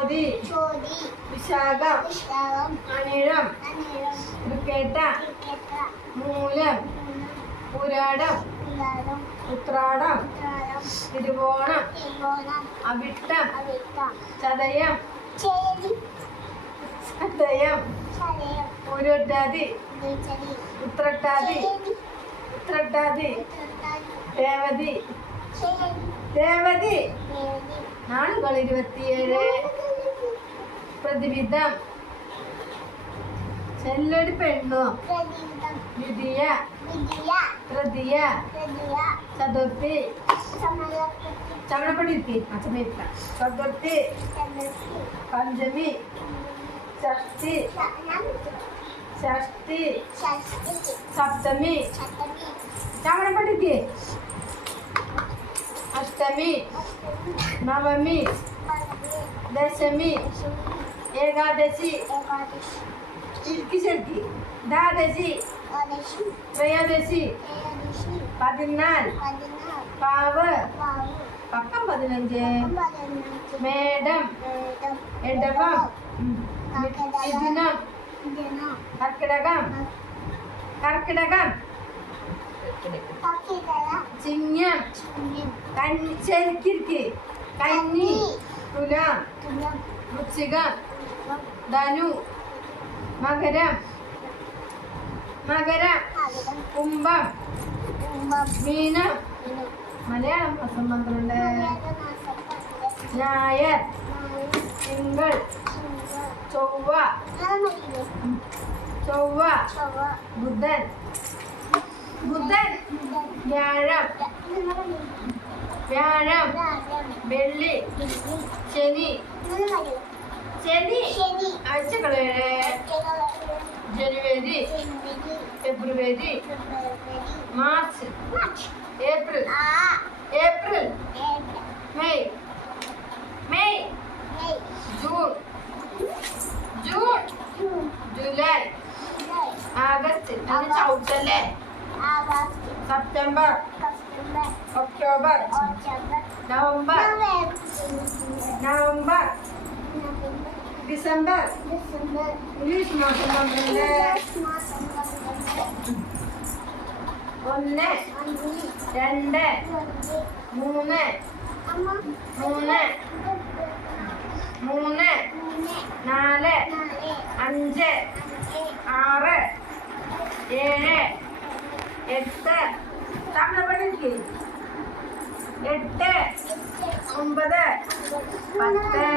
ചോതി വിശാഖം അനിഴം തൃക്കേട്ട മൂലം പുരാടം ഉത്രാടം തിരുവോണം അവിട്ടം ചതയം പൂരോട്ടാതി ഉത്രട്ടാതി രേവതി നാളുകൾ 27 പ്രതിവിധം ചെല്ലടി പെണ്ണു ദ്വിതീയ തൃതീയ ചതുർത്ഥി ചമണപ്പടി ചതുർത്ഥി പഞ്ചമി ഷഷ്ടി സപ്തമി ചമണപ്പടി അഷ്ടമി നവമി ദശമി ഏകാദശി ദ്വാദശി ത്രയോദശി 14 പാവ് 15 മേടം എടവം മിഥുനം കർക്കിടകം ചിങ്ങം കന്നി തുലാം വൃശ്ചികം ധനു മകരം കുംഭം മീനം മലയാളം മാസം 12 ഞായർ തിങ്കൾ ചൊവ്വ ബുധൻ വ്യാഴം വെള്ളി ശനി ആഴ്ചകളേഴ് ജനുവരി ഫെബ്രുവരി മാർച്ച് ഏപ്രിൽ മെയ് ജൂൺ ജൂലൈ ആഗസ്റ്റ് ചൗട്ടല്ലേ സെപ്റ്റംബർ ഒക്ടോബർ നവംബർ ഡിസംബർ ഇംഗ്ലീഷ് മാസം 12 1 2 3 4 5 6 7 8 തമിഴ്നാട്ടിലേക്ക് 8 9 10